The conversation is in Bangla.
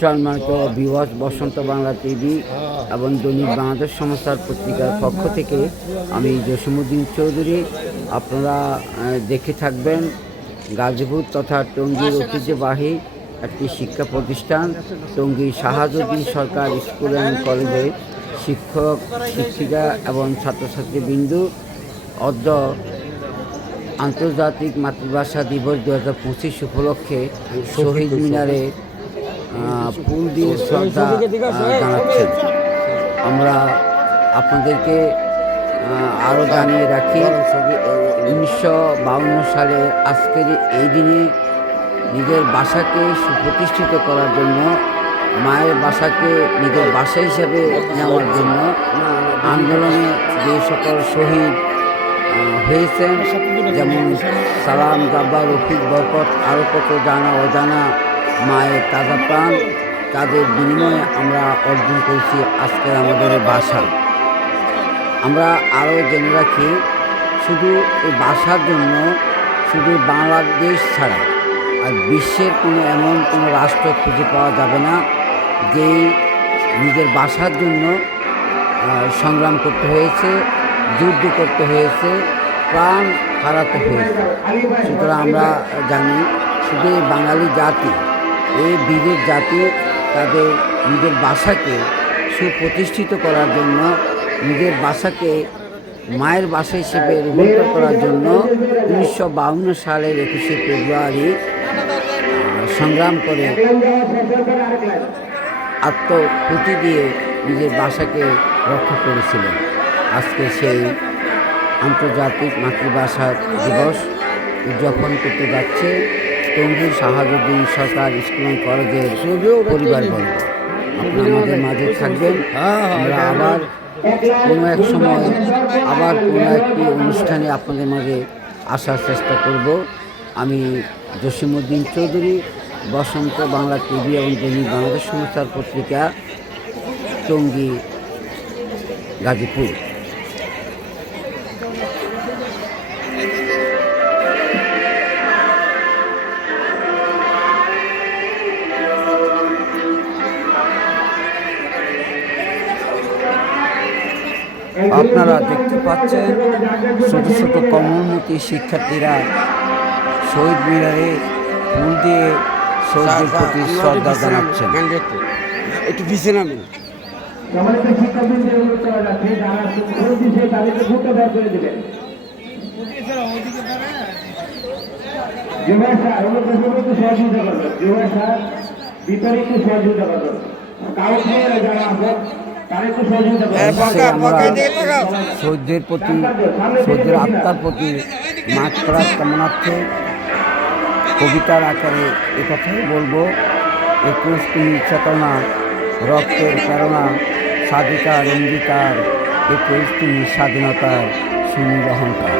সম্মানিত ভিউয়ার্স, বসন্ত বাংলা টিভি এবং দৈনিক বাংলাদেশ সমাচার পত্রিকার পক্ষ থেকে আমি জসিমউদ্দিন চৌধুরী। আপনারা দেখে থাকবেন গাজীপুর তথা টঙ্গীর ঐতিহ্যবাহী একটি শিক্ষা প্রতিষ্ঠান টঙ্গী শাহাবুদ্দিন সরকার স্কুল অ্যান্ড কলেজে শিক্ষক শিক্ষিকা এবং ছাত্রছাত্রীবৃন্দ অদ্য আন্তর্জাতিক মাতৃভাষা দিবস 2025 উপলক্ষে শহীদ মিনারে ফুল দিয়ে শ্রদ্ধা জানাচ্ছেন। আমরা আপনাদেরকে আরও জানিয়ে রাখি, 1952 সালে আজকের এই দিনে নিজের ভাষাকে সুপ্রতিষ্ঠিত করার জন্য, মায়ের ভাষাকে নিজের ভাষা হিসেবে নেওয়ার জন্য আন্দোলনে যে সকল শহীদ হয়েছেন, যেমন সালাম, জাব্বার, রফিক, বরকত, আরও কত জানা অজানা মায়ের তাজা প্রাণ, তাদের বিনিময়ে আমরা অর্জন করেছি আজকের আমাদের ভাষা। আমরা আরও জেনে রাখি, শুধু এই ভাষার জন্য শুধু বাংলাদেশ ছাড়া আর বিশ্বের এমন কোনো রাষ্ট্র খুঁজে পাওয়া যাবে না যেই নিজের ভাষার জন্য সংগ্রাম করতে হয়েছে, যুদ্ধ করতে হয়েছে, প্রাণ হারাতে হয়েছে। সুতরাং আমরা জানি, শুধু এই বাঙালি জাতি, এই বীরের জাতি তাদের নিজের ভাষাকে সুপ্রতিষ্ঠিত করার জন্য, নিজের ভাষাকে মায়ের ভাষা হিসেবে রূপান্তর করার জন্য 1952 সালের 21শে ফেব্রুয়ারি সংগ্রাম করে আত্মহুতি দিয়ে নিজের ভাষাকে রক্ষা করেছিলেন। আজকে সেই আন্তর্জাতিক মাতৃভাষা দিবস উদযাপন করতে যাচ্ছে টঙ্গী শাহাবুদ্দিন সরকার স্কুল অ্যান্ড কলেজের পরিবারবর্গ। আপনারা আমাদের মাঝে থাকবেন। আমরা আবার কোনো এক সময় আবার কোনো একটি অনুষ্ঠানে আপনাদের মাঝে আসার চেষ্টা করব। আমি জসিমউদ্দিন চৌধুরী, বসন্ত বাংলা টিভি এবং দৈনিক বাংলাদেশ সমাচার পত্রিকা, টঙ্গী, গাজীপুর। আপনারা দেখতে পাচ্ছেন ছোট ছোট কর্মমুখী শিক্ষার্থীরা শহীদ মিনারে ফুল দিয়ে শহীদদের প্রতি শ্রদ্ধা জানাচ্ছেন। একটু পিছিয়ে নামেন। শহীদদের প্রতি, শহীদদের আত্মার প্রতি মাঠ করার কামনার্থে কবিতার আকারে একথাই বলবো, 21 তুমি চেতনা, রক্তের প্রেরণা, স্বাধিকার অঙ্গীকার, 21 তুমি স্বাধীনতার সুনীল অহংকার।